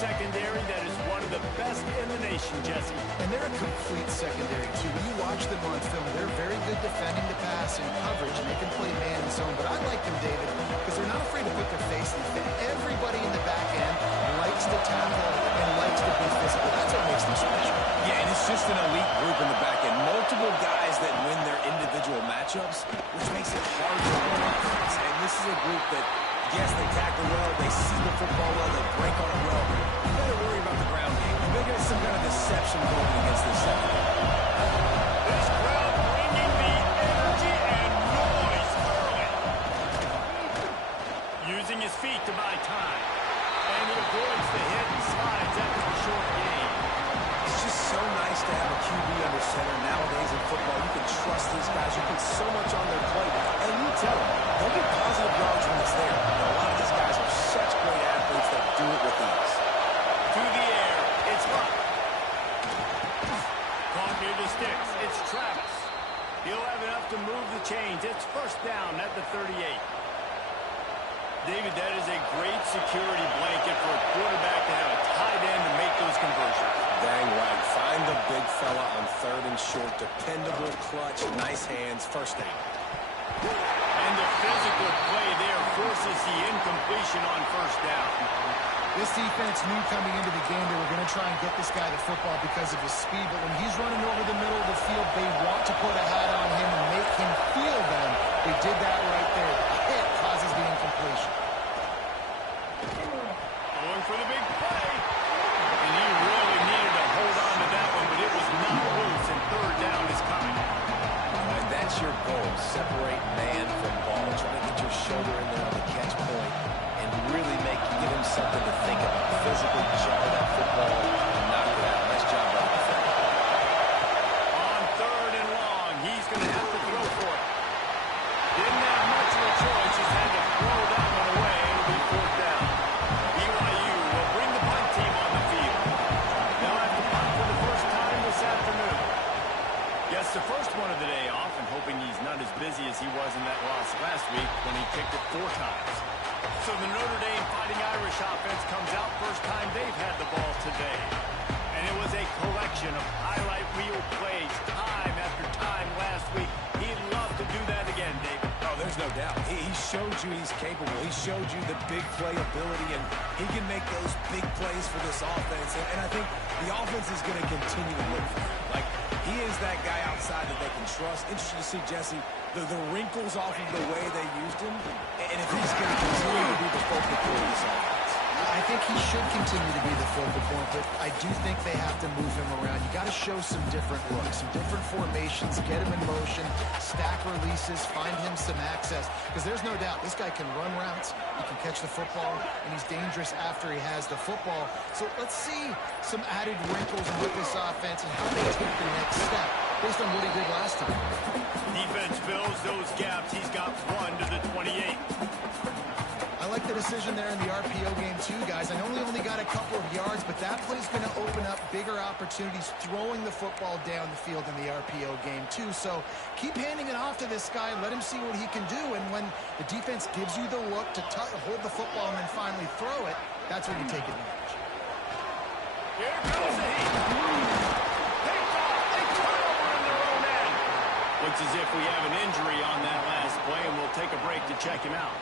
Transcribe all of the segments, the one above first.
secondary that is one of the best in the nation, Jesse. And they're a complete secondary, too. When you watch them on film, they're very good defending the pass and coverage, and they can play man and zone. But I like them, David, because they're not afraid to put their face in the fit. Everybody in the back end likes to tackle and likes to be physical. That's what makes them special. Yeah, and it's just an elite group in the back end. Multiple guys that win their individual matchups, which makes it hard to run offense. And this is a group that, yes, they tackle well, they see the football well, they break on it well. You better worry about the ground game. You better get some kind of deception going against this secondary. This crowd bringing the energy and noise early. Using his feet to buy time. And he avoids the hit and slides after the short game. It's just so nice to have a QB under center. Nowadays in football, you can trust these guys. You put so much on their plate. And you tell them, they'll get positive yards when it's there. And a lot of these guys are such great athletes that do it with ease. To the air, it's Buck. Caught near the sticks, it's Travis. He'll have enough to move the chains. It's first down at the 38. David, that is a great security blanket for a quarterback to have a tight end to make those conversions. Dang right. Find the big fella on third and short. Dependable, clutch, nice hands. First down. And the physical play there forces the incompletion on first down. This defense knew coming into the game they were going to try and get this guy the football because of his speed, but when he's running over the middle of the field, they want to put a hat on him and make him feel them. They did that right there. The hit causes the incompletion. Going for the big play. And he really needed to hold on to that one, but it was not loose, and third down is coming. And that's your goal. Separate man from ball. Try to get your shoulder in there on the catch point and really give him something to think about. Physically jar that football and knock it out. Nice job by the defender. On third and long, he's going to have to throw for it. Didn't have much of a choice, just had to throw that one away. It'll be fourth down. BYU will bring the punt team on the field. They'll have to punt for the first time this afternoon. Gets the first one of the day off and hoping he's not as busy as he was in that loss last week when he kicked it 4 times. So the Notre Dame Fighting Irish offense comes out first time they've had the ball today. And it was a collection of highlight reel plays time after time last week. He'd love to do that again, David. Oh, there's no doubt. He showed you he's capable. He showed you the big play ability, and he can make those big plays for this offense. And I think the offense is going to continue to look for him. Like, he is that guy outside that they can trust. Interesting to see, Jesse, the wrinkles off of the way they used him, and if he's going to continue to be the focal point of this offense. I think he should continue to be the focal point, but I do think they have to move him around. You got to show some different looks, some different formations, get him in motion, stack releases, find him some access, because there's no doubt this guy can run routes, he can catch the football, and he's dangerous after he has the football. So let's see some added wrinkles with this offense and how they take the next step based on what he did last time. Defense fills those gaps. He's got 1 to the 28. I like the decision there in the RPO game too, guys. I know he only got a couple of yards, but that play's going to open up bigger opportunities throwing the football down the field in the RPO game too. So keep handing it off to this guy. Let him see what he can do. And when the defense gives you the look to hold the football and then finally throw it, that's when you take advantage. Here comes the heat. Picked off. They turn over in their own end. Looks as if we have an injury on that last play, and we'll take a break to check him out.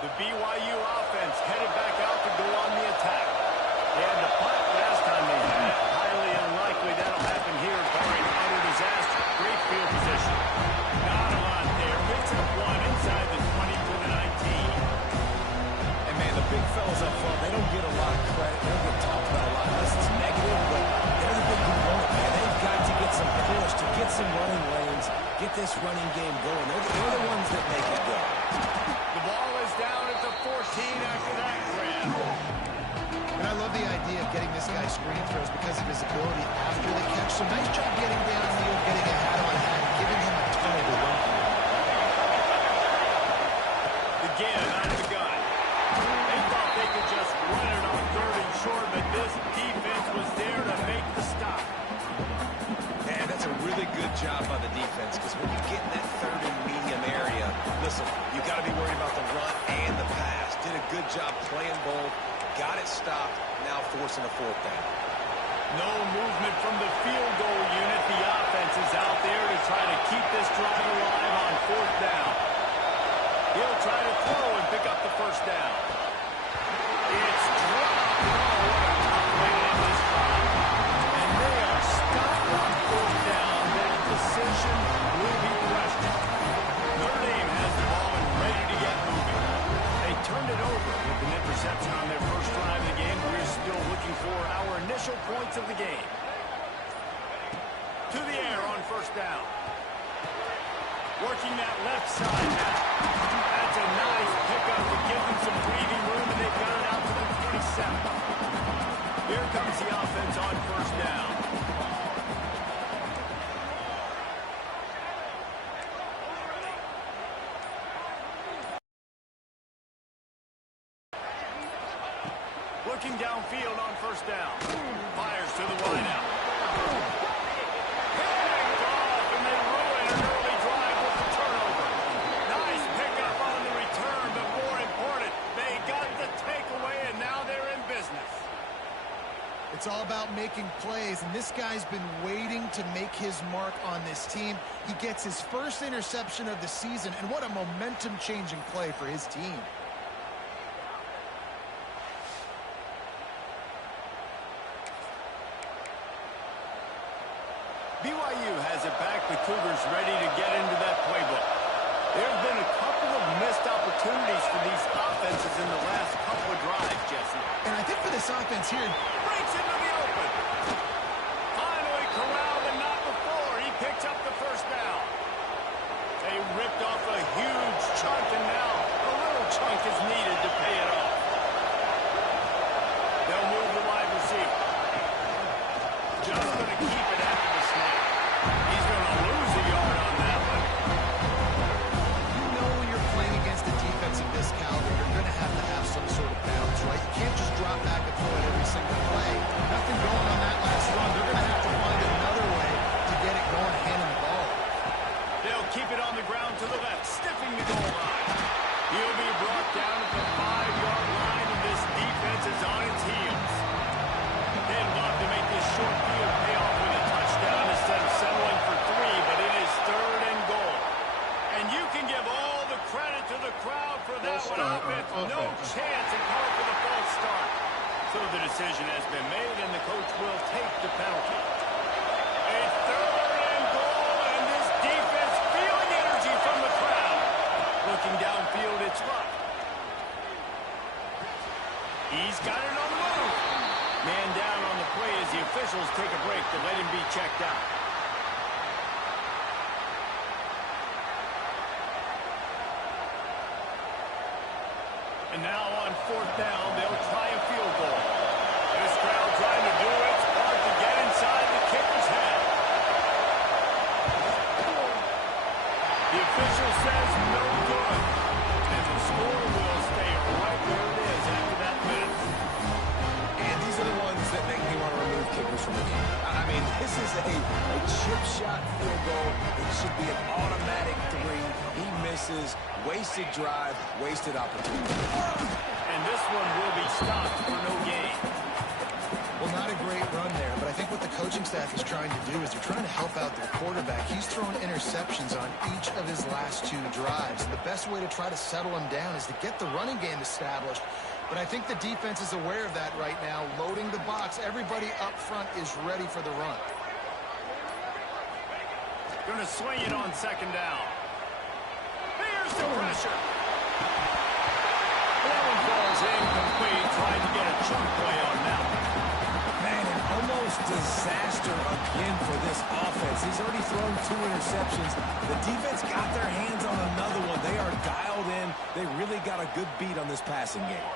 The BYU offense headed back out to go on the attack. They had to punt last time they had it. Highly unlikely that'll happen here, barring utter disaster. Great field position. Not a lot there. Picks up 1 inside the 20 to the 19. And man, the big fellas up front, they don't get a lot of credit. They don't get talked about a lot unless it's negative, but they're the big component, man. They've got to get some push, to get some running lanes, get this running game going. They're the ones that make it go. The ball is down at the 14 after that grab. And I love the idea of getting this guy screen throws because of his ability after the catch. So nice job getting downfield, getting a hat-on-hat, and giving him a tunnel to run through. Again, out of the gun. They thought they could just run it on third and short, but this defense was there to make the stop. Man, that's a really good job by the defense, because when you get in that third listen, you got to be worried about the run and the pass. Did a good job playing both. Got it stopped. Now forcing a fourth down. No movement from the field goal unit. The offense is out there to try to keep this drive alive on fourth down. He'll try to throw and pick up the first down. It's dropped. Oh, what a tough way to end this drive. And they are stopped on fourth down. That decision will be questioned. Notre Dame has the ball and ready to get moving. They turned it over with an interception on their first drive of the game. We're still looking for our initial points of the game. To the air on first down. Working that left side now. That's a nice pickup to give them some breathing room, and they've got it out to the 27. Here comes the offense on first down. Looking downfield on first down. Fires to the wideout. Picked off, and they ruin an early drive with the turnover. Nice pickup on the return, but more important, they got the takeaway, and now they're in business. It's all about making plays, and this guy's been waiting to make his mark on this team. He gets his first interception of the season, and what a momentum-changing play for his team. BYU has it back. The Cougars ready to get into that playbook. There have been a couple of missed opportunities for these offenses in the last couple of drives, Jesse. And I think for this offense here, Breaks into the open. Finally corralled, and not before. He picks up the first down. They ripped off a huge chunk, and now a little chunk is needed to pay it off. They'll move the wide receiver. Just going to keep it after the snap. He's going to lose a yard on that one. you know when you're playing against a defense of this caliber, you're going to have some sort of balance, right? You can't just drop back and throw it every single play. Nothing going on that last run. They're going to have to find another way to get it going, handing the ball. They'll keep it on the ground to the left, sniffing the goal line. He'll be brought down at the 5-yard line, and this defense is on its heels. They'd love to make this short field pay off with a touchdown instead of settling for 3, but it is 3rd and goal. And you can give all the credit to the crowd for that one. Offense, no chance in part for the false start. So the decision has been made, and the coach will take the penalty. It's 3rd and goal, and this defense feeling energy from the crowd. Looking downfield, it's Luck. He's got it on the move. Man down on the play as the officials take a break to let him be checked out. And now on 4th down, they'll try a field goal. This crowd trying to do its part to get inside the kicker's head. The official says no good. And the score will stay right where it is after that minute. And these are the ones that make me want to remove kickers from the game. I mean, this is a chip shot field goal. It should be an automatic 3. He misses. Wasted drive, wasted opportunity. And this one will be stopped for no gain. Well, not a great run there, but I think what the coaching staff is trying to do is they're trying to help out their quarterback. He's thrown interceptions on each of his last 2 drives. And the best way to try to settle him down is to get the running game established. But I think the defense is aware of that right now, loading the box. Everybody up front is ready for the run. Going to swing it on 2nd down. Here's the pressure. That one falls incomplete, trying to get a chunk play on that one. Man, an almost disaster again for this offense. He's already thrown 2 interceptions. The defense got their hands on another one. They are dialed in. They really got a good beat on this passing game.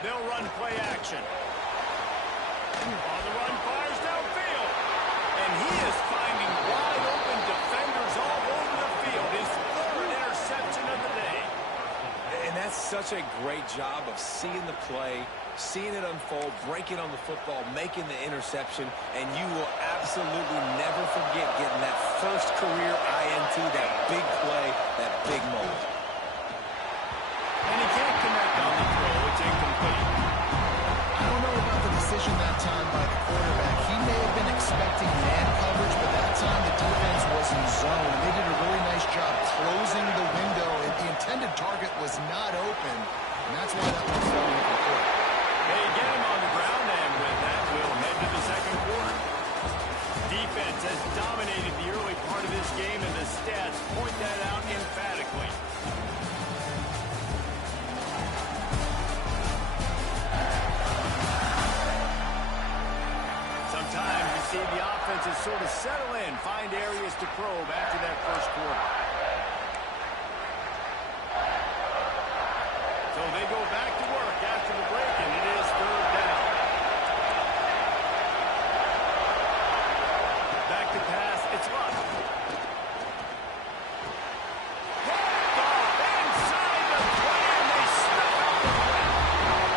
They'll run play action. On the run, fires downfield. And he is finding wide open defenders all over the field. His 3rd interception of the day. And that's such a great job of seeing the play, seeing it unfold, breaking on the football, making the interception, and you will absolutely never forget getting that first career INT, that big play, that big moment. And he can't connect on the throw. It's incomplete. I don't know about the decision that time by the quarterback. He may have been expecting man coverage, but that time the defense was in zone. They did a really nice job closing the window. The intended target was not open, and that's why that one fell incomplete. They get him on the ground, and with that, we'll head to the second quarter. Defense has dominated the early part of this game, and the stats point that out emphatically. Sometimes you see the offenses sort of settle in, find areas to probe after that first quarter. So they go back to work after the break, and it is third down. Back to pass, it's Luck. Picked off inside the 20, and they snap out the play.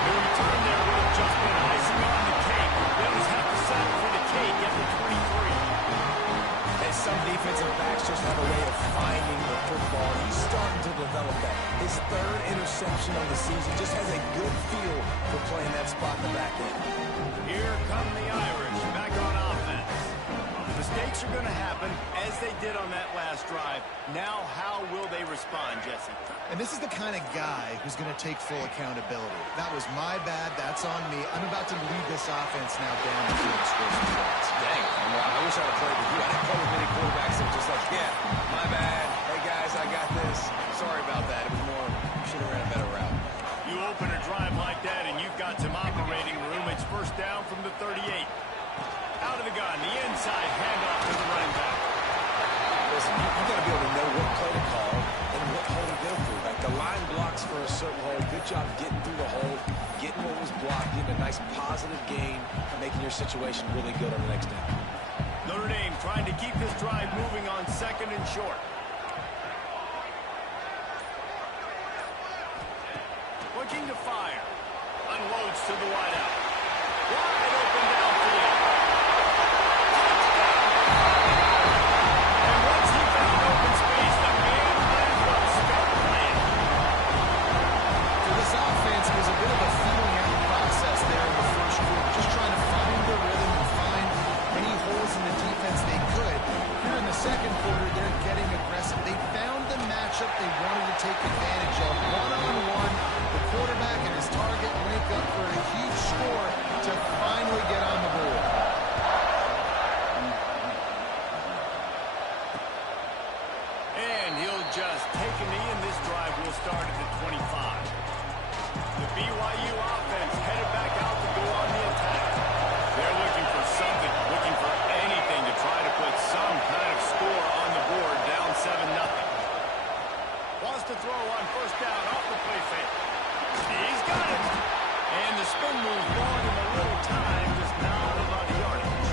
The return there would have just been icing on the cake. They'll just have to settle for the cake at the 23. And some defensive backs just have a way of finding the football. He's starting to develop that. His third interception of the season just has a good feel for playing that spot in the back end. Here come the Irish back on offense. Mistakes are going to happen, as they did on that last drive. Now, how will they respond, Jesse? And this is the kind of guy who's going to take full accountability. That was my bad. That's on me. I'm about to lead this offense now down the field to score some points. Dang, I wish I would have played with you. I didn't play with many quarterbacks that were just like, yeah, my bad. Hey, guys, I got this. Sorry about that. It was more, should have ran a better route. You open a drive like that, and you've got some operating room. It's first down from the 38. Out of the gun, the inside handoff to the running back. Listen, you got to be able to know what play to call and what hole to go through. Like the line blocks for a certain hole. Good job getting through the hole, getting what was blocked, getting a nice positive gain, making your situation really good on the next down. Notre Dame trying to keep this drive moving on second and short. Looking to fire. Unloads to the wideout. Wide open downfield. And once he found open space, the man might as well start playing. For this offense, it was a bit of a feeling out process there in the first quarter. Just trying to find the rhythm and find any holes in the defense they could. Here in the second quarter, they're getting aggressive. They found the matchup they wanted to take advantage of. One-on-one, the quarterback and his target link up for a huge score to finally get on the board. And he'll just take a knee, and this drive will start at the 25. The BYU offense headed back out to go on the attack. They're looking for something, looking for anything to try to put some kind of score on the board, down 7-0. Wants to throw on first down off the play fake. He's got it. And the spin move bought him a little time, just not a lot of yardage.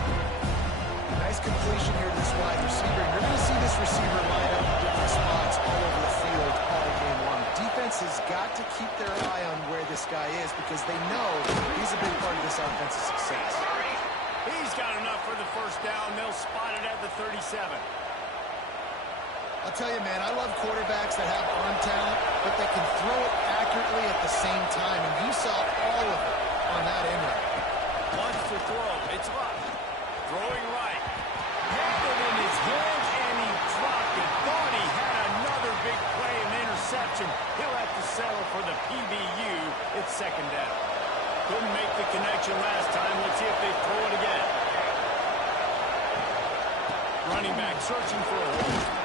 Nice completion here to this wide receiver. You're going to see this receiver line up in different spots all over the field all game long. Defense has got to keep their eye on where this guy is because they know he's a big part of this offensive success. He's got enough for the first down. They'll spot it at the 37. I'll tell you, man, I love quarterbacks that have arm talent, but they can throw it accurately at the same time, and you saw all of it on that end route. Wants to throw. It's Luck. Throwing right. Had it in his hands, and he dropped it. Thought he had another big play, an interception. He'll have to settle for the PBU. It's second down. Couldn't make the connection last time. Let's see if they throw it again. Running back searching for a hole.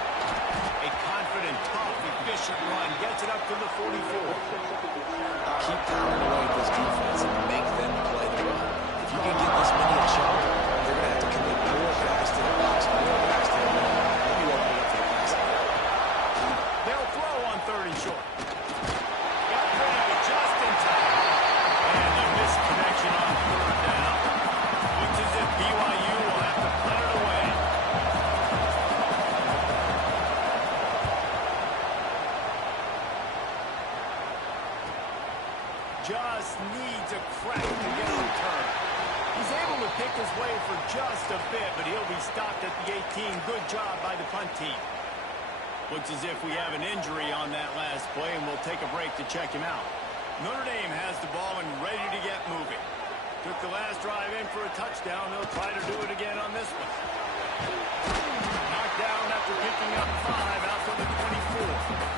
A confident, tough, efficient run. Gets it up to the 44. Keep pounding away at this defense and make them play the run. If you can get this many a chunk, they're going to have to commit more guys to the box, more guys to the run. Maybe open it up for the passing. They'll throw on third and short. Got rid of it just in time. And a missed connection on third down. Looks as if BYU will have to punt it away. just needs a crack to get a return. He's able to pick his way for just a bit, but he'll be stopped at the 18. Good job by the punt team. Looks as if we have an injury on that last play, and we'll take a break to check him out. Notre Dame has the ball and ready to get moving. Took the last drive in for a touchdown. They'll try to do it again on this one. Knocked down after picking up 5 out from the 24.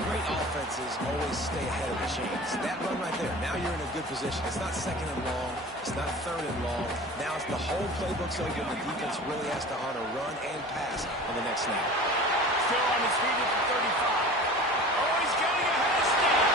Great offenses always stay ahead of the chains. That run right there, now you're in a good position. It's not second and long. It's not third and long. Now it's the whole playbook's open. The defense really has to honor run and pass on the next snap. Still on his feet at the 35. Oh, he's getting a head stand.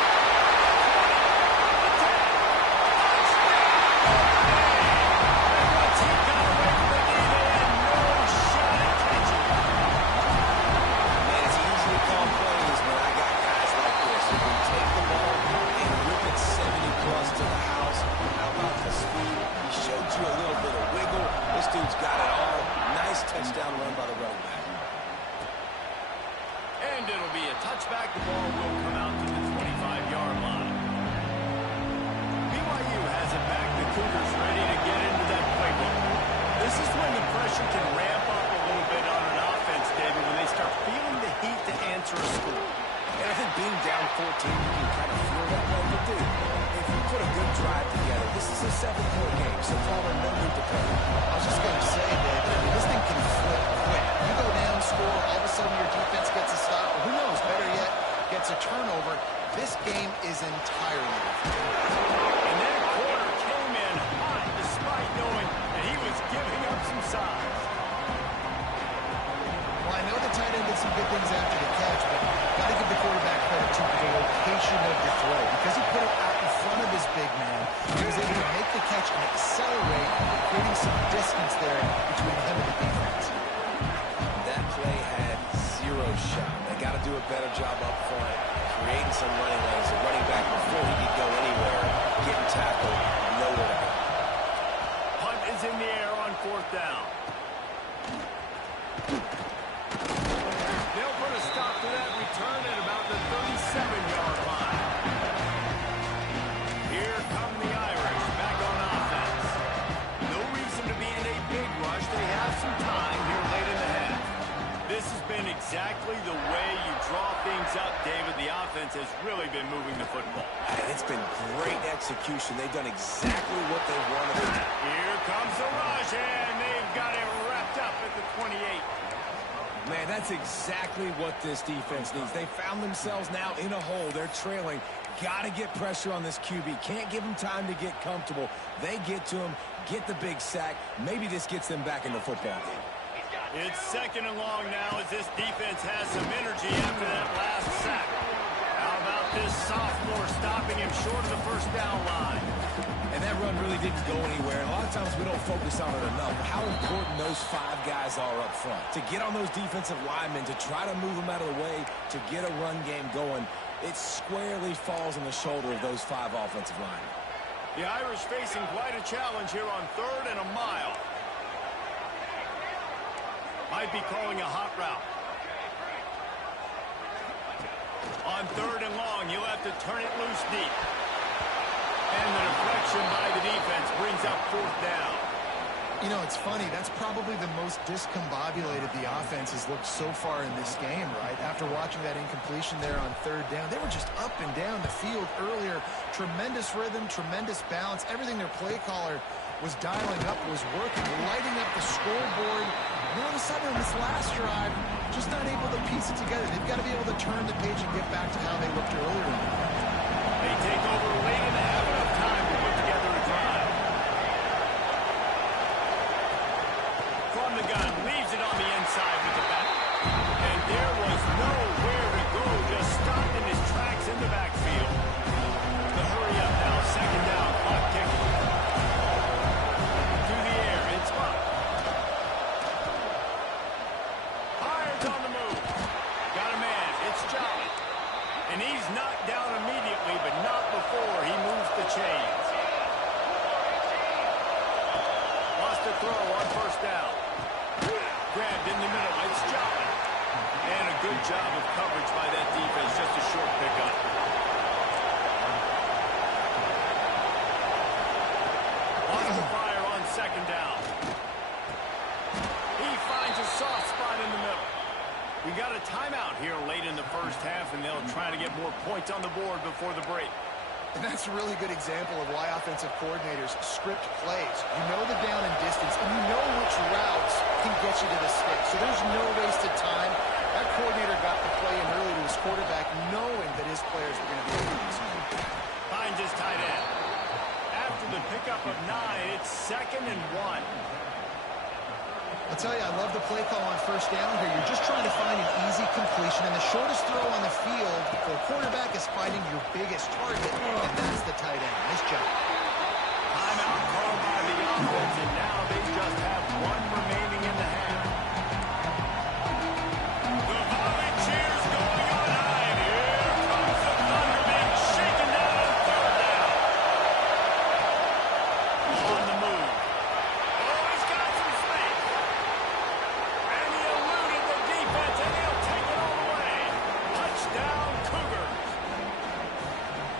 Dude's got it all. Nice touchdown run by the running back. And it'll be a touchback. The ball will come out to the 25-yard line. BYU has it back. The Cougars ready to get into that playbook. This is when the pressure can ramp up a little bit on an offense, David, when they start feeling the heat to answer a score. And I think being down 14, you can kind of feel that way. But dude, if you put a good drive together, this is a 7-point game, so Palmer, no need to play. I was just going to say, Dave, I mean, this thing can flip quick. You go down, score, all of a sudden your defense gets a stop, or who knows, better yet, gets a turnover. This game is entirely different. And that corner came in hot despite knowing that he was giving up some size. Well, I know the tight end did some good things after the catch, but got to give the quarterback credit to the location of the throw. Because he put it out in front of his big man, he was able to make the catch and accelerate, creating some distance there between him and the defense. That play had 0 shot. They got to do a better job up front, creating some running lanes. The running back, before he could go anywhere, getting tackled, nowhere to go. Punt is in the air on 4th down. They'll put a stop to that return at about the 37-yard line. Here come the Irish back on offense. No reason to be in a big rush. They have some time here late in the half. This has been exactly the way you draw things up, David. The offense has really been moving the football. And it's been great execution. They've done exactly what they wanted to do. Here comes the rush, and they've got it wrapped up at the 28. Man, that's exactly what this defense needs. They found themselves now in a hole. They're trailing. Got to get pressure on this QB. Can't give him time to get comfortable. They get to him, get the big sack. Maybe this gets them back in the football game. It's 2nd and long now as this defense has some energy after that last sack. How about this sophomore stopping him short of the 1st down line? And that run really didn't go anywhere. And a lot of times we don't focus on it enough. How important those 5 guys are up front. To get on those defensive linemen, to try to move them out of the way, to get a run game going, it squarely falls on the shoulder of those 5 offensive linemen. The Irish facing quite a challenge here on 3rd and a mile. Might be calling a hot route. On 3rd and long, you'll have to turn it loose deep. And the deflection by the defense brings up 4th down. You know, it's funny. That's probably the most discombobulated the offense has looked so far in this game, right? After watching that incompletion there on 3rd down, they were just up and down the field earlier. Tremendous rhythm, tremendous balance. Everything their play caller was dialing up was working, lighting up the scoreboard. And all of a sudden on this last drive, just not able to piece it together. They've got to be able to turn the page and get back to how they looked earlier in the game. They take over late and have enough time to put together a drive. From the gun, leaves it on the inside with the back. And there was nowhere to go, just stopped in his tracks in the backfield. The hurry up now, 2nd down, clock ticking. To the air, it's up. Hires on the move. Got a man, it's Jolly. And he's knocked down second down. He finds a soft spot in the middle. We got a timeout here late in the first half, and they'll try to get more points on the board before the break. And that's a really good example of why offensive coordinators script plays. You know the down and distance, and you know which routes can get you to the stick. So there's no wasted time. That coordinator got the play in early to his quarterback, knowing that his players were going to be able to do something. Finds his tight end. After the pickup of 9, it's 2nd and 1. I'll tell you, I love the play call on first down here. You're just trying to find an easy completion, and the shortest throw on the field for a quarterback is finding your biggest target, and that's the tight end. Nice job. Timeout called by the offense, and now they just have 1 remaining in the half. The Volunteers going on high. Here comes the Thunder being shaken down on 3rd down. On the move. Oh, he's got some space. And he eluded the defense, and he'll take it all the way. Touchdown, Cougars.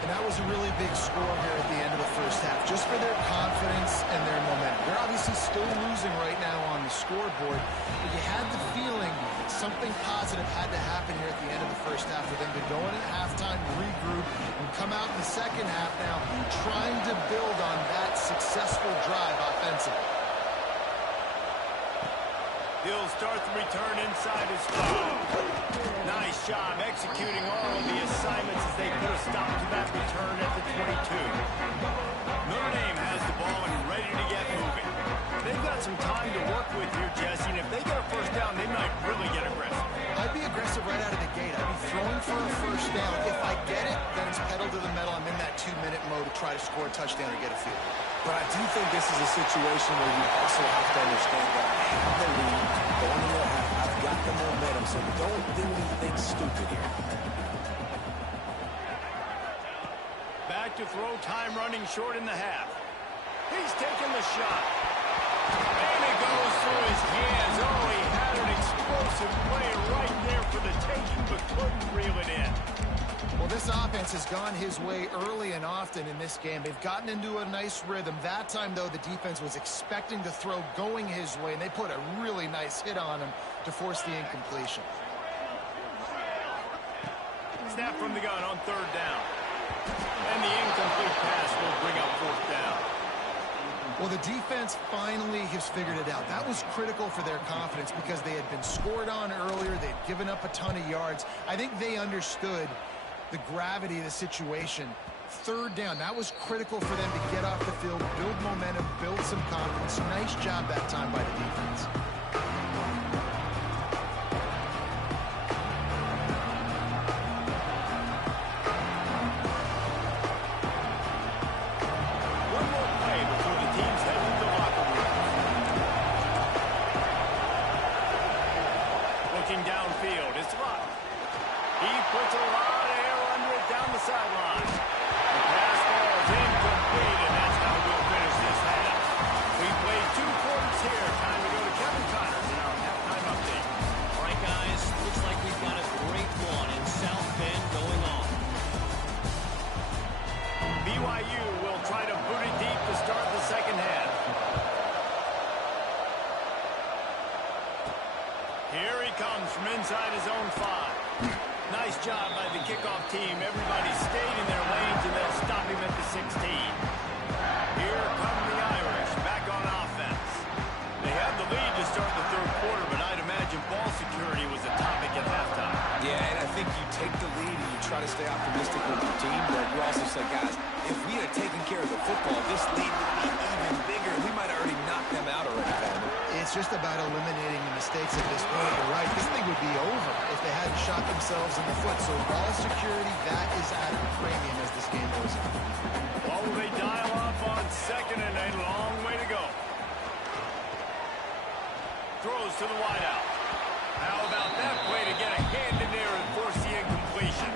And that was a really big score here at the end of the first half, just for their confidence and their momentum. They're obviously still losing right now on the scoreboard, but you had the feeling something positive had to happen here at the end of the first half for them to go in at halftime, regroup, and come out in the second half now trying to build on that successful drive offensively. He'll start the return inside his 5. Nice job executing all of the assignments as they put a stop to that return at the 22. Notre Dame has the ball and ready to get moving. They've got some time to work with here, Jesse, and if they get a first down, they might really get aggressive. I'd be aggressive right out of the gate. I'd be throwing for a first down. If I get it, then it's pedal to the metal. I'm in that 2-minute mode to try to score a touchdown or get a field. But I do think this is a situation where you also have to understand that I have the lead going into the half. I've got the momentum, so don't do anything stupid here. Back to throw, time running short in the half. He's taking the shot. And it goes through his hands. Oh, he had an explosive play right there for the taking, but couldn't reel it in. Well, this offense has gone his way early and often in this game. They've gotten into a nice rhythm. That time, though, the defense was expecting the throw going his way, and they put a really nice hit on him to force the incompletion. Snap from the gun on 3rd down. And the incomplete pass will bring up 4th down. Well, the defense finally has figured it out. That was critical for their confidence because they had been scored on earlier. They'd given up a ton of yards. I think they understood the gravity of the situation. 3rd down, that was critical for them to get off the field, build momentum, build some confidence. Nice job that time by the defense. One more play before the teams head into the locker room. Looking downfield, it's Lott. He puts a lot of air under it down the sideline. The pass ball is incomplete, and that's how we'll finish this half. We played 2 quarters here. Time to go to Kevin Connors in our halftime update. All right, guys, looks like we've got a great one in South Bend going on. BYU will try to boot it deep to start the second half. Here he comes from inside his own 5. Nice job by the kickoff team. Everybody stayed in their lanes, and they'll stop him at the 16. Here come the Irish back on offense. They have the lead to start the 3rd quarter, but I'd imagine ball security was a topic at halftime. Yeah, and I think you take the lead and you try to stay optimistic with your team, but you also say, guys, if we had taken care of the football, this lead would be even bigger. We might have already knocked them out already, Palmer. It's just about eliminating the mistakes at this point. You're right. This thing would be over if they hadn't shot themselves in the foot. So ball security, that is at a premium as this game goes on. Oh, they dial up on 2nd and a long way to go. Throws to the wideout. How about that play to get a hand in there and force the incompletion?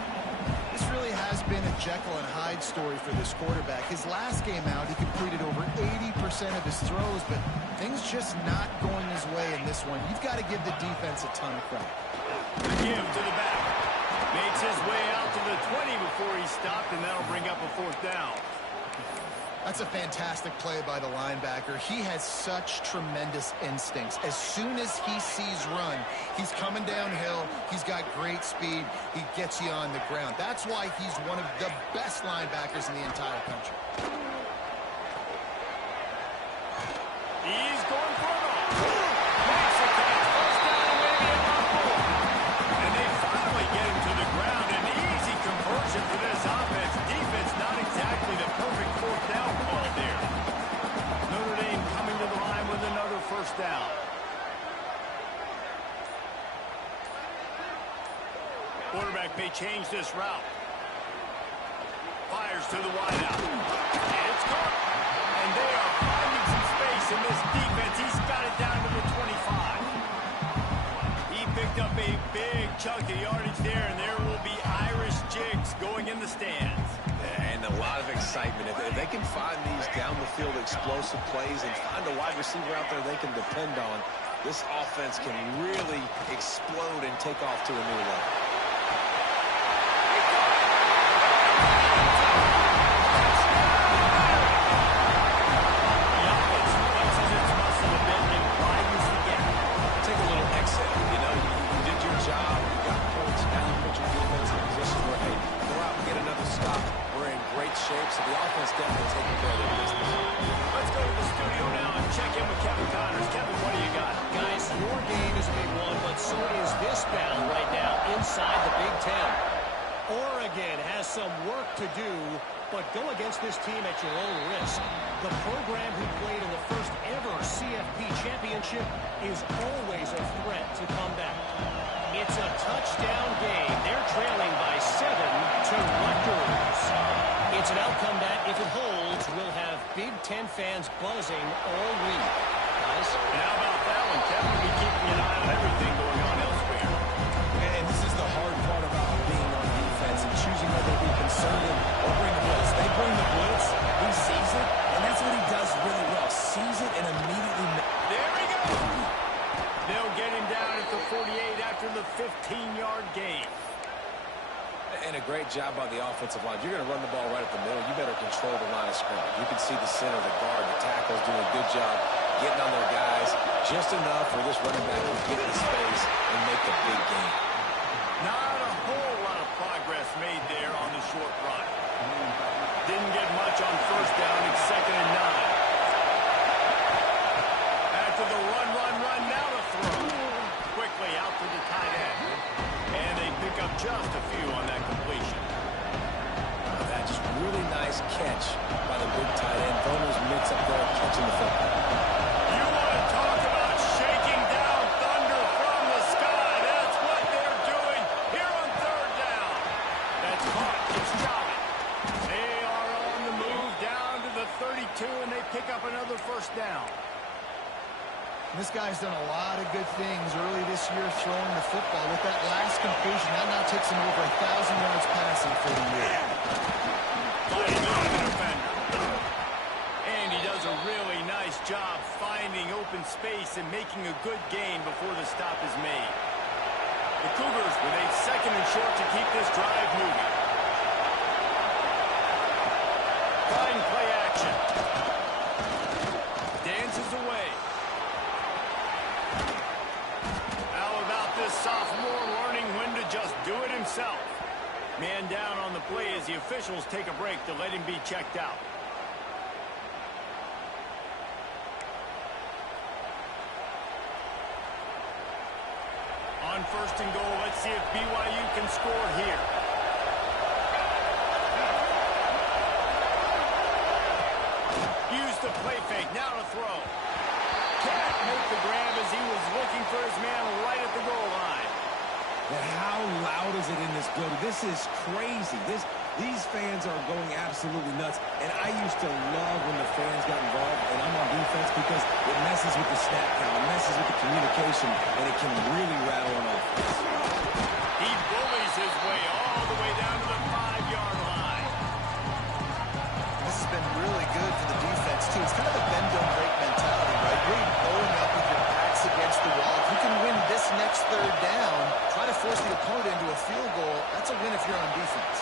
This really has been a Jekyll and Hyde story for this quarterback. His last game out, he completed over 80% of his throws, but things just not going his way in this one. You've got to give the defense a ton of credit. The give to the back. Makes his way out to the 20 before he stopped, and that'll bring up a 4th down. That's a fantastic play by the linebacker. He has such tremendous instincts. As soon as he sees run, he's coming downhill. He's got great speed. He gets you on the ground. That's why he's one of the best linebackers in the entire country. He's going for it all. Makes the catch. First down and maybe a couple. And they finally get him to the ground. An easy conversion for this offense. Defense not exactly the perfect fourth down call there. Notre Dame coming to the line with another first down. Quarterback may change this route. Fires to the wideout. And it's caught. And they are finding some space in this defense. He's got it down to the 25. He picked up a big chunk of yardage there, and there will be Irish jigs going in the stands. And a lot of excitement. If they can find these down-the-field explosive plays and find a wide receiver out there they can depend on, this offense can really explode and take off to a new level. So the offense definitely taking care of their business. Let's go to the studio now and check in with Kevin Connors. Kevin, what do you got? Guys, your game is a big one, but so is this battle right now inside the Big Ten. Oregon has some work to do, but go against this team at your own risk. The program who played in the first ever CFP championship is always a threat to come back. It's a touchdown game. They're trailing by 7 to Rutgers. It's an outcome that, if it holds, will have Big Ten fans buzzing all week. Guys? And how about that one? Kevin will be keeping an eye on everything going on elsewhere. And this is the hard part about being on defense and choosing whether to be conservative or bring the blitz. They bring the blitz, he sees it, and that's what he does really well. Sees it and immediately... There he goes! They'll get him down at the 48 after the 15-yard gain. And a great job by the offensive line. If you're going to run the ball right up the middle, you better control the line of scrimmage. You can see the center, the guard, the tackles doing a good job getting on their guys just enough for this running back to get in space and make the big game. Not a whole lot of progress made there on the short run. Didn't get much on first down. It's 2nd and 9. After the run, now the throw. Quickly out to the tight end. And they pick up just a few on that completion. That just really nice catch by the big tight end. Throwing those mitts up there, catching the football. You want to talk about shaking down thunder from the sky. That's what they're doing here on 3rd down. That's caught. It's Jobbin. They are on the move down to the 32, and they pick up another first down. This guy's done a lot of good things early this year throwing the football. With that last completion, that now takes him over 1,000 yards passing for the year. Fighting off the defender. And he does a really nice job finding open space and making a good gain before the stop is made. The Cougars with a 2nd and short to keep this drive moving. Fine play action. Dances away. Sophomore learning when to just do it himself. Man down on the play as the officials take a break to let him be checked out. On 1st and goal, let's see if BYU can score here. Use the play fake, now to throw. Can't make the grab as he was looking for his man right at the goal line. And how loud is it in this building? This is crazy. These fans are going absolutely nuts. And I used to love when the fans got involved, and I'm on defense because it messes with the snap count, it messes with the communication, and it can really rattle an offense. He bullies his way all the way down to the 5-yard line. This has been really good for the defense, too. It's kind of a bend-don't-break mentality, right? Really bowling up with your backs against the wall. If you can win this next 3rd down, try to force the opponent into a field goal, that's a win if you're on defense.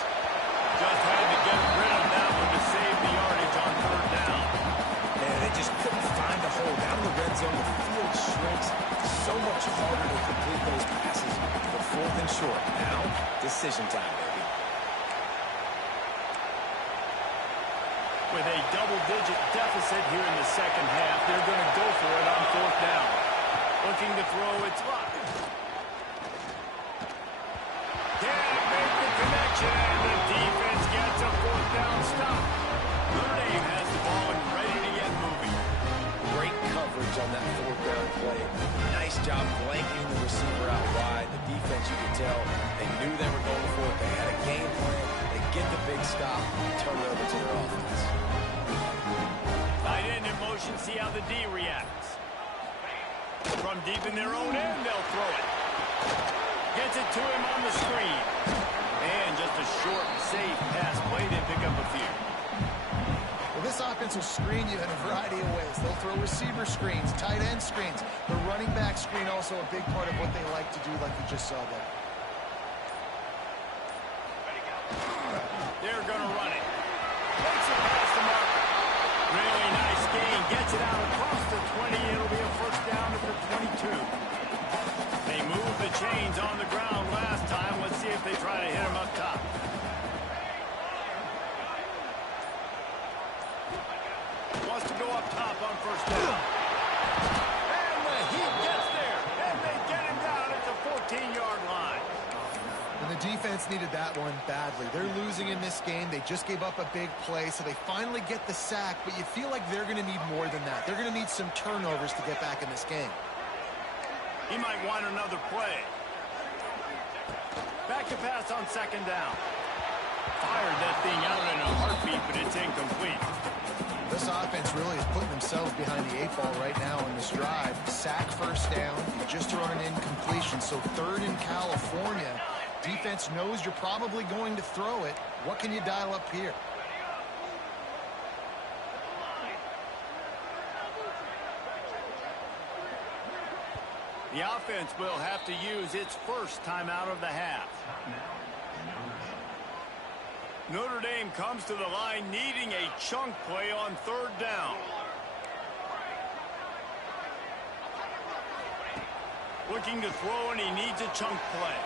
Just had to get rid of that one to save the yardage on 3rd down. much harder to complete those passes. But 4th and short. Now, decision time, baby. With a double-digit deficit here in the second half, they're going to go for it on 4th down. Looking to throw, it's locked. Can't make the connection, and the defense gets a 4th down stop. Notre Dame has the ball and ready to get moving. Great coverage on that 4th down play. Nice job blanking the receiver out wide. The defense, you could tell, they knew they were going for it. They had a game plan. They get the big stop, turn it over to their offense. Tight end in motion, see how the D reacts. From deep in their own end, they'll throw it. Gets it to him on the screen. And just a short, safe pass play to pick up a few. Well, this offense will screen you in a variety of ways. They'll throw receiver screens, tight end screens. The running back screen also a big part of what they like to do, like you just saw there. They're going to run it. Makes it past the marker. Really nice gain. Gets it out across the 20. It'll be a 1st down at the 22. They moved the chains on the ground last time. Let's see if they try to hit him up top. Wants to go up top on 1st down. And the heat gets there. And they get him down at the 14-yard line. And the defense needed that one badly. They're losing in this game. They just gave up a big play, so they finally get the sack, but you feel like they're going to need more than that. They're going to need some turnovers to get back in this game. He might want another play. Back to pass on 2nd down. Fired that thing out in a heartbeat, but it's incomplete. This offense really is putting themselves behind the 8 ball right now in this drive. Sack 1st down. You just thrown an incompletion, so 3rd in California. Defense knows you're probably going to throw it. What can you dial up here? The offense will have to use its 1st timeout of the half. Notre Dame comes to the line needing a chunk play on 3rd down. Looking to throw, and he needs a chunk play.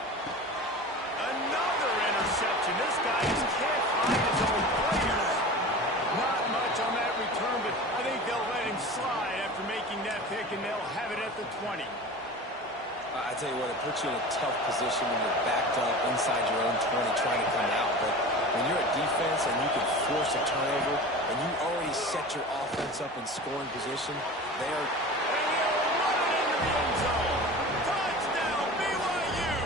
Another interception. This guy just can't find his own players. Not much on that return, but I think they'll let him slide after making that pick, and they'll have it at the 20. I tell you what, it puts you in a tough position when you're backed up inside your own 20 trying to come out. But when you're a defense and you can force a turnover and you already set your offense up in scoring position, they are... And they'll run it into the end zone. Touchdown, BYU!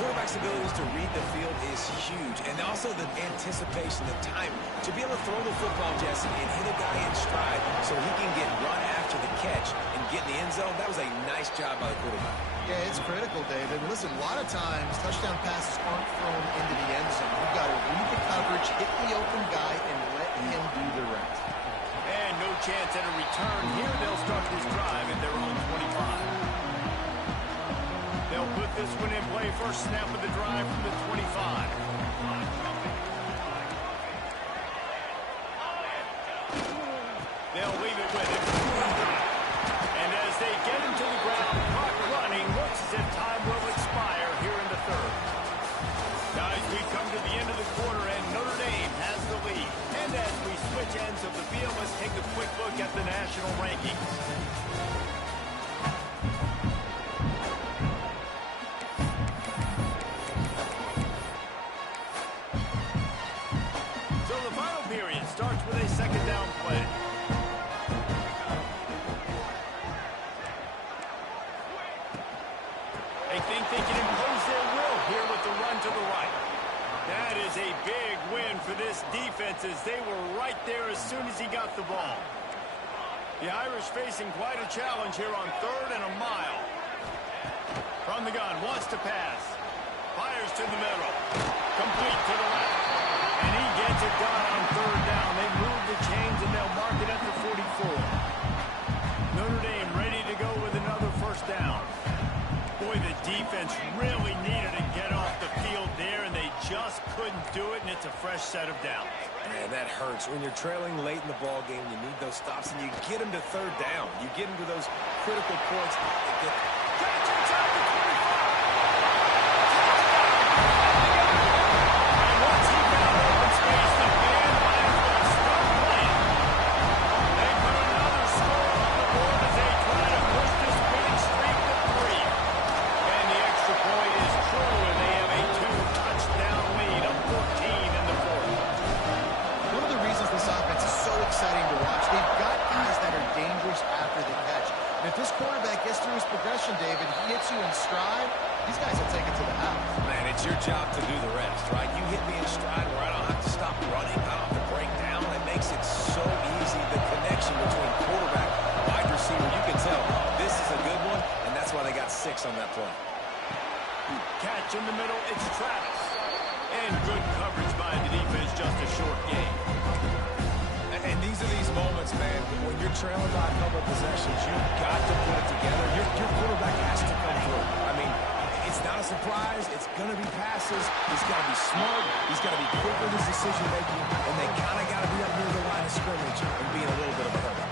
Quarterback's abilities to read the field is huge. And also the anticipation, the time to be able to throw the football, Jesse, and hit a guy in stride so he can get run after the catch and get in the end zone. That was a nice job by the quarterback. Yeah, it's critical, David. Listen, a lot of times touchdown passes aren't thrown into the end zone. You've got to read the coverage, hit the open guy, and let him do the rest. And no chance at a return here. They'll start this drive at their own 25. They'll put this one in play. 1st snap of the drive from the 25. They'll leave it with him. And as they get him to the ground, clock running, looks as if time will expire here in the 3rd. Guys, we come to the end of the quarter, and Notre Dame has the lead. And as we switch ends of the field, let's take a quick look at the national rankings. So the final period starts with a 2nd down play. They think they can impose their will here with the run to the right. That is a big win for this defense as they were right there as soon as he got the ball. The Irish facing quite a challenge here on 3rd and a mile. From the gun, wants to pass. Fires to the middle. Complete to the left. And he gets it done on 3rd down. They move the chains and they'll mark it at the 44. Notre Dame ready to go with another 1st down. Boy, the defense really needed to get off the field there, and they just couldn't do it, and it's a fresh set of downs. Man, that hurts. When you're trailing late in the ball game, you need those stops, and you get them to third down. You get them to those critical points. Catch inside the 25. And once he found open space, the band might as well start playing. They put another score on the board as they try to push this winning streak to 3. And the extra point is true, and they have a 2-touchdown lead of 14 in the fourth. One of the reasons this offense is so exciting to watch, they've got guys that are dangerous after the catch. And if this quarterback gets through his progression, David, he hits you in stride, these guys will take it to the house. Man, it's your job to do the rest, right? You hit me in stride where I don't have to stop running. I don't have to break down. It makes it so easy. The connection between quarterback and wide receiver, you can tell this is a good one, and that's why they got 6 on that play. Catch in the middle, it's Travis. And good coverage by the defense, just a short game. And these are these moments, man, when you're trailing by a couple of possessions, you've got to put it together. Your quarterback has to come through. I mean, it's not a surprise. It's going to be passes. He's got to be smart. He's got to be quick with his decision-making, and they kind of got to be up near the line of scrimmage and be in a little bit of a hurry.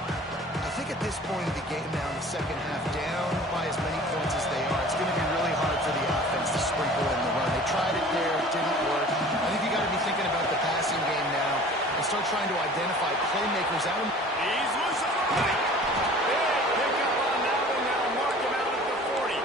I think at this point of the game now, in the second half, down by as many points as they are, it's going to be really hard for the offense to sprinkle in the run. They tried it there, it didn't work. I think you got to be thinking about the passing game now and start trying to identify playmakers out. He's loose on the right. Big pickup on that one. Now mark him out at the 40.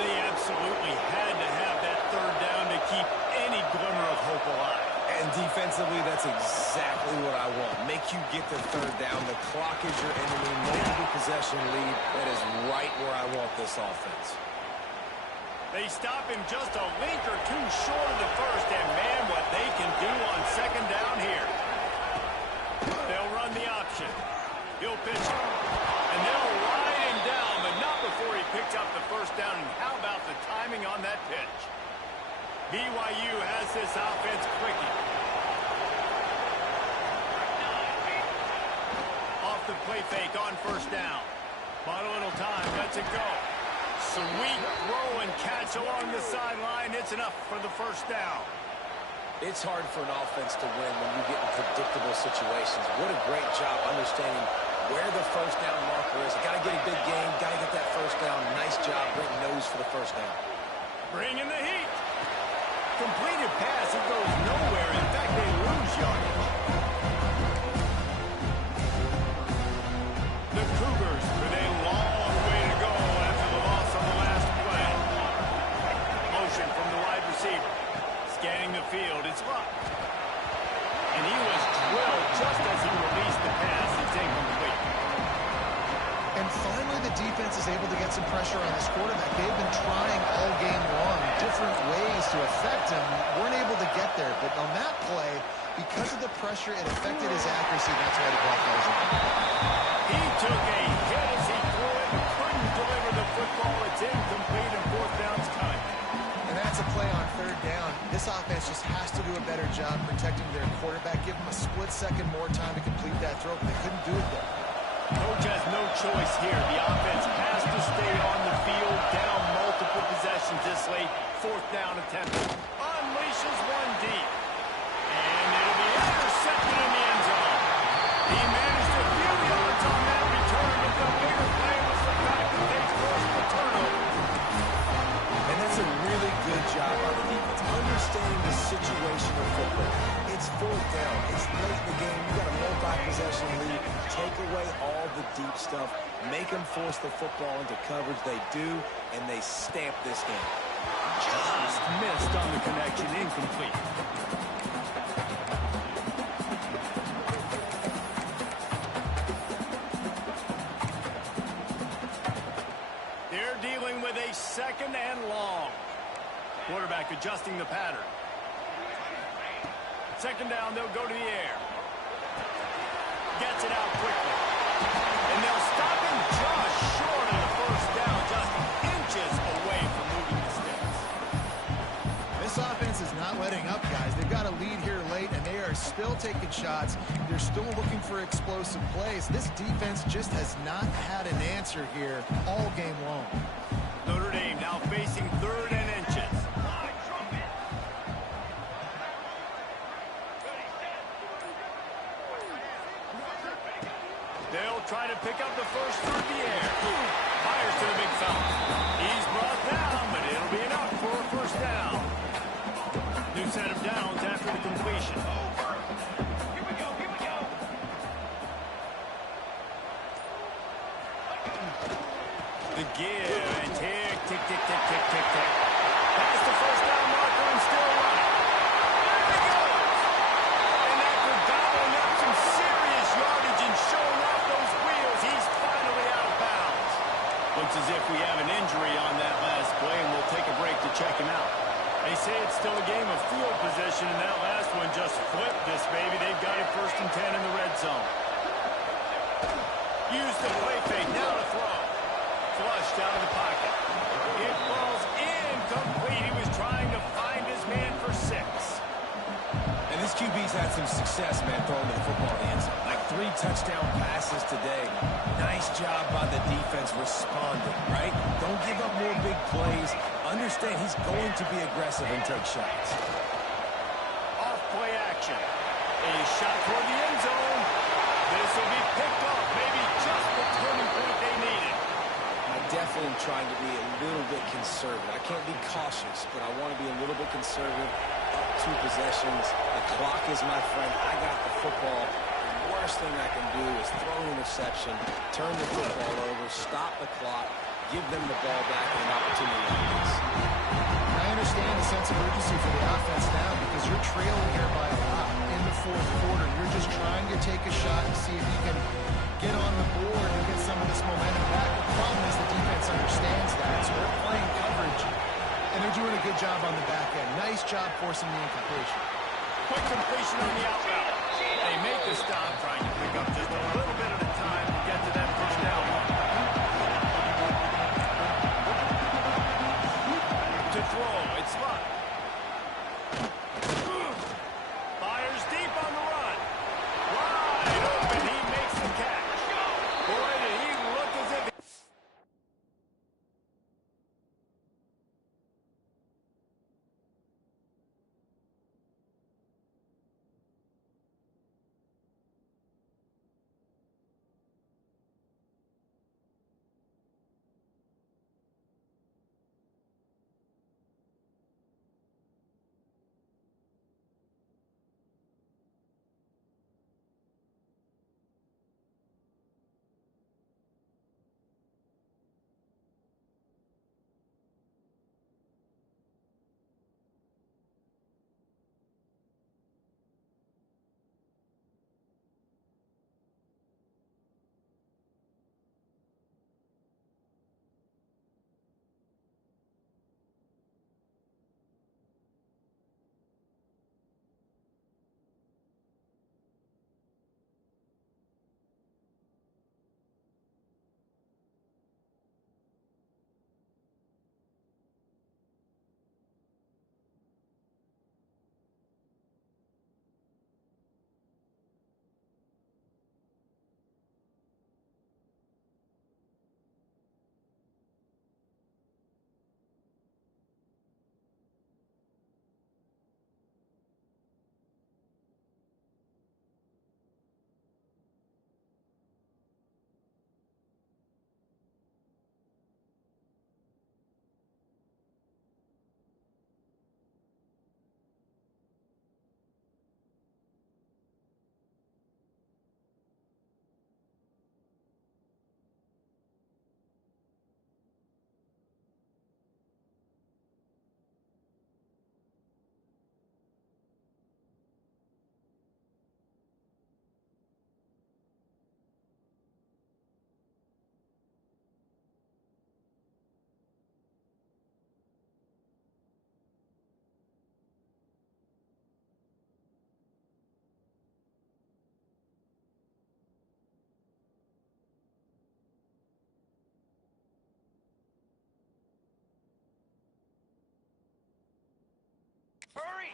They absolutely had to have that third down to keep any glimmer of hope alive. And defensively, that's exactly what I want. Make you get the third down. The clock is your enemy. Multiple possession lead. That is right where I want this offense. They stop him just a link or two short of the first, and man, what they can do on second down here. They'll run the option. He'll pitch it. And they'll ride him down, but not before he picks up the first down. And how about the timing on that pitch? BYU has this offense clicking. Off the play fake on first down. Bought a little time, lets it go. Sweet throw and catch along the sideline. It's enough for the first down. It's hard for an offense to win when you get in predictable situations. What a great job understanding where the first down marker is. Got to get a big game. Got to get that first down. Nice job, great nose for the first down. Bringing the heat. Completed pass. It goes nowhere. In fact, they lose yardage. The Cougars with a long way to go after the loss on the last play. Motion from the wide receiver. Scanning the field. It's Luck. And he was drilled just as he released the pass. It's incomplete. And finally, the defense is able to get some pressure on this quarterback. They've been trying all game long different ways to affect him. Weren't able to get there. But on that play, because of the pressure, it affected his accuracy. That's why the ball falls in. He took a hit as he threw it and couldn't deliver the football. It's incomplete and fourth down's coming. And that's a play on third down. This offense just has to do a better job protecting their quarterback. Give them a split second more time to complete that throw, but they couldn't do it there. Coach has no choice here. The offense has to stay on the field, down multiple possessions this late. Fourth down attempt. Unleashes one deep. And it'll be intercepted in the end zone. He managed a few yards on that return, but the bigger play was the fact that they forced the turnover. And that's a really good job by the defense. Understanding the situation of football. It's fourth down. It's late in the game. You got a multi-possession lead. Take away all the deep stuff. Make them force the football into coverage. They do, and they stamp this game. Just missed on the connection. Incomplete. They're dealing with a second and long. Quarterback adjusting the pattern. Second down, they'll go to the air. Gets it out quickly. And they'll stop him just short of the first down, just inches away from moving the sticks. This offense is not letting up, guys. They've got a lead here late, and they are still taking shots. They're still looking for explosive plays. This defense just has not had an answer here all game long. Notre Dame now facing third and inches. They'll try to pick up the first through the air. Fires to the big fella. He's brought down, but it'll be enough for a first down. New set of downs after the completion. Here we go. The give and tick, tick, tick, tick, tick, tick, tick. Past the first down marker and still running. There he goes. And after gobbling up some serious yardage and showing off those wheels, he's finally out of bounds. Looks as if we have an injury on that last play, and we'll take a break to check him out. They say it's still a game of field position, and that last one just flipped this baby. They've got it 1st and 10 in the red zone. Use the play fake, now to throw. Flushed out of the pocket. It falls incomplete. He was trying to find his man for 6. And this QB's had some success, man, throwing the football in the end zone. Like 3 touchdown passes today. Nice job by the defense responding, right? Don't give up more big plays. Understand he's going to be aggressive and take shots. Off play action. A shot toward the end zone. This will be picked off. Maybe just the turning point they needed. I definitely am trying to be a little bit conservative. I can't be cautious, but I want to be a little bit conservative. Up 2 possessions. The clock is my friend. I got the football. The worst thing I can do is throw an interception, turn the football over, stop the clock, give them the ball back and an opportunity like this. I understand the sense of urgency for the offense now because you're trailing here by a lot in the 4th quarter. You're just trying to take a shot and see if you can get on the board and get some of this momentum back. The problem is the defense understands that, so they're playing coverage, and they're doing a good job on the back end. Nice job forcing the incompletion. Quick completion on the out route. They make the stop, trying to pick up just a little bit at a time to get to that first down mark. To throw, it's Luck. Fires deep on the run. Wide open, he makes the catch. Boy, did he look as if...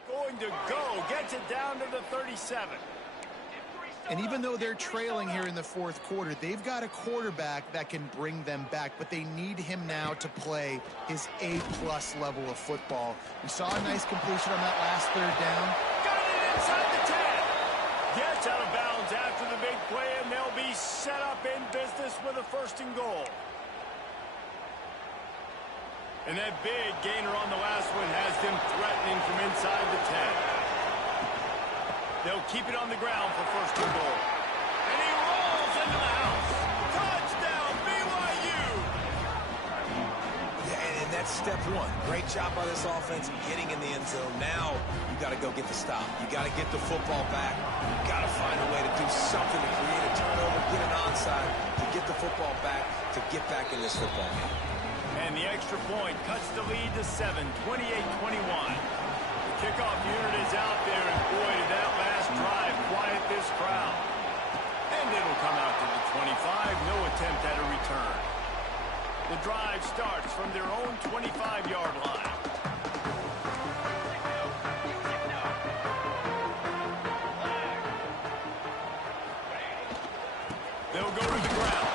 Going to go. Gets it down to the 37. And even though they're trailing here in the 4th quarter, they've got a quarterback that can bring them back, but they need him now to play his A-plus level of football. We saw a nice completion on that last 3rd down. Got it inside the 10. Gets out of bounds after the big play, and they'll be set up in business with a 1st and goal. And that big gainer on the last one has them threatening from inside the 10. They'll keep it on the ground for 1st and goal. And he rolls into the house. Touchdown, BYU! Yeah, and that's step one. Great job by this offense getting in the end zone. Now you got to go get the stop. You got to get the football back. You got to find a way to do something to create a turnover, get an onside, to get the football back, to get back in this football game. And the extra point cuts the lead to 7, 28-21. The kickoff unit is out there, and boy, did that last drive quiet this crowd. And it'll come out to the 25, no attempt at a return. The drive starts from their own 25-yard line. They'll go to the ground.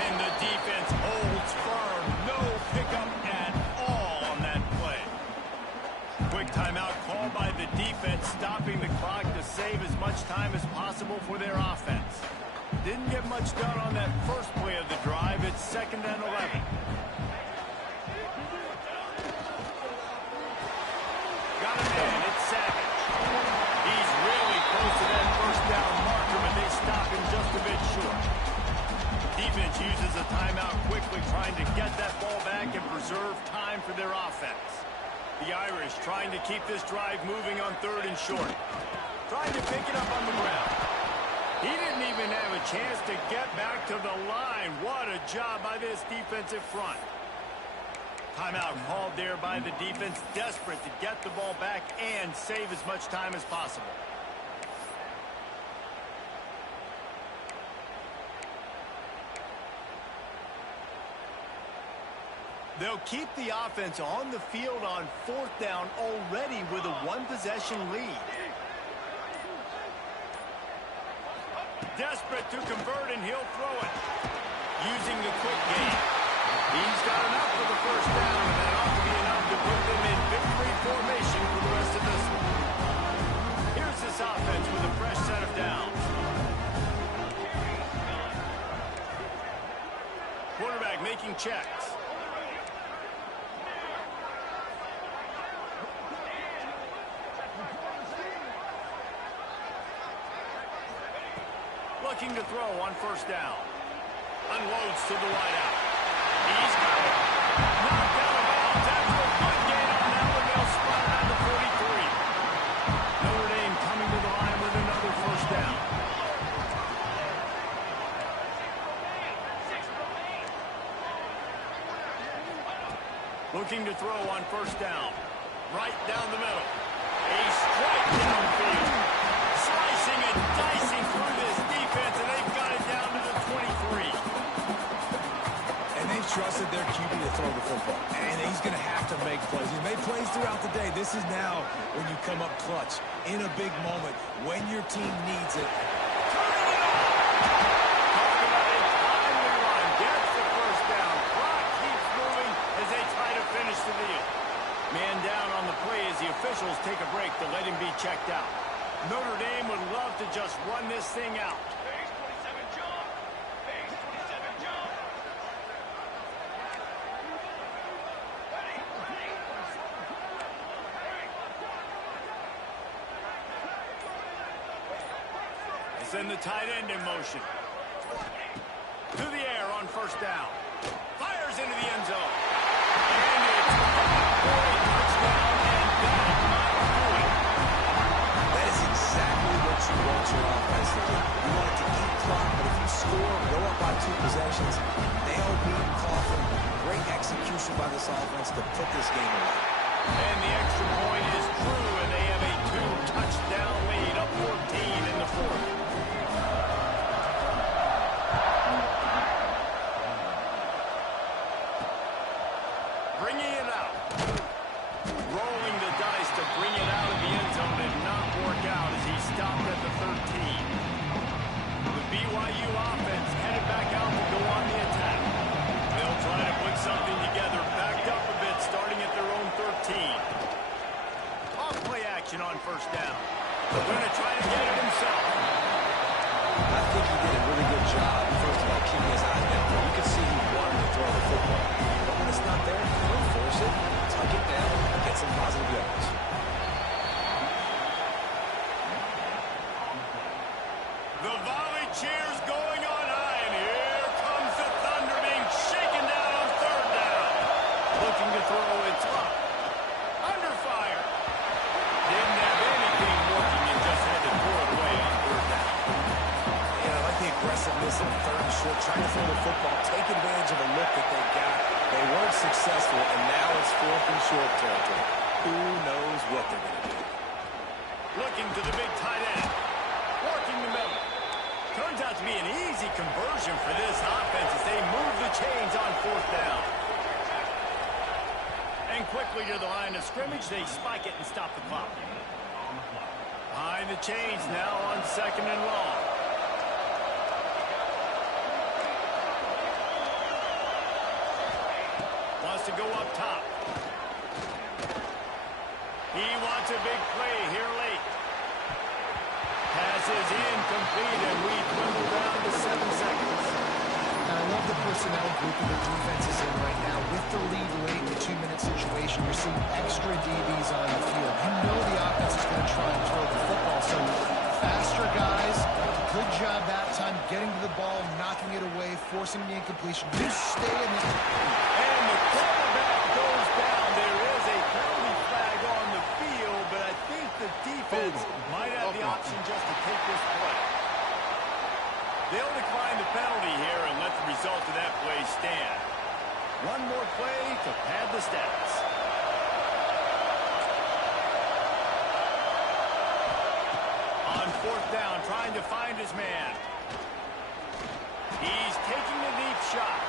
And the defense holds firm. No pickup at all on that play. Quick timeout called by the defense, stopping the clock to save as much time as possible for their offense. Didn't get much done on that first play of the drive. It's 2nd and 11. Got a man. It's Savage. He's really close to that 1st down marker, but they stop him just a bit short. Defense uses a timeout quickly, trying to get that ball back and preserve time for their offense. The Irish trying to keep this drive moving on 3rd and short. Trying to pick it up on the ground. He didn't even have a chance to get back to the line. What a job by this defensive front. Timeout called there by the defense, desperate to get the ball back and save as much time as possible. They'll keep the offense on the field on 4th down already with a 1-possession lead. Desperate to convert, and he'll throw it. Using the quick game. He's got enough for the 1st down, and that ought to be enough to put them in victory formation for the rest of this one. Here's this offense with a fresh set of downs. Quarterback making checks. Looking to throw on 1st down. Unloads to the wideout. He's got it. Knocked out of bounds after a good gain on that one. They'll spot it on the 43. Notre Dame coming to the line with another 1st down. Looking to throw on 1st down. Right down the middle. A strike downfield. Slicing and dicing through this defense, and they've got it down to the 23. And they've trusted their QB to throw the football. And he's going to have to make plays. He made plays throughout the day. This is now when you come up clutch in a big moment when your team needs it. Turning it on. Talking about a timely run. Gets the 1st down. Clock keeps moving as they try to finish the deal. Man down on the play as the officials take a break to let him be checked out. Notre Dame would love to just run this thing out. Base 27 jump. Base 27 jump. They send the tight end in motion. To the air on 1st down. Fires into the end zone. And it's a touchdown, and that might do it. That is exactly what you want your offense to do. You want it to eat clock, but if you score, go up by 2 possessions, nail beat Coughlin. Great execution by this offense to put this game away. And the extra point is true, and they have a 2-touchdown lead, up 14 in the 4th. Bringing it out. Rolling the dice to bring it out of the end zone and not work out as he stopped at the 13. The BYU offense headed back out to go on the attack. They'll try to put something together, backed up a bit, starting at their own 13. Off play action on 1st down. Going to try to get it himself. I think he did a really good job, first of all, keeping his eyes down. You can see he wanted to throw the football. But when it's not there, don't force it. Tuck it down and get some positive yards. The volley cheers going on high, and here comes the Thunder being shaken down on third down. Looking to throw it top. Under fire. Didn't have anything working and just had to throw it away on third down. Yeah, I like the aggressiveness on third and short, trying to throw the football, take advantage of a look that they got. They weren't successful, and now it's fourth and short territory. Who knows what they're going to do? Looking to the big tight end. Working the middle. Turns out to be an easy conversion for this offense as they move the chains on fourth down. And quickly to the line of scrimmage, they spike it and stop the clock. Behind the chains now on second and long. Wants to go up top. He wants a big play here late. Pass is incomplete, and we dwindle down to 7 seconds. And I love the personnel group that the defense is in right now. With the lead late in the 2-minute situation, you're seeing extra DBs on the field. You know the offense is going to try and throw the football. So faster guys, good job that time getting to the ball, knocking it away, forcing the incompletion. You stay in the... And the quarterback goes down. There is a penalty flag on the field, but I think the defense might have the option just to take this play. They'll decline the penalty here and let the result of that play stand. One more play to pad the stats. On fourth down, trying to find his man. He's taking the deep shot.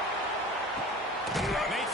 Makes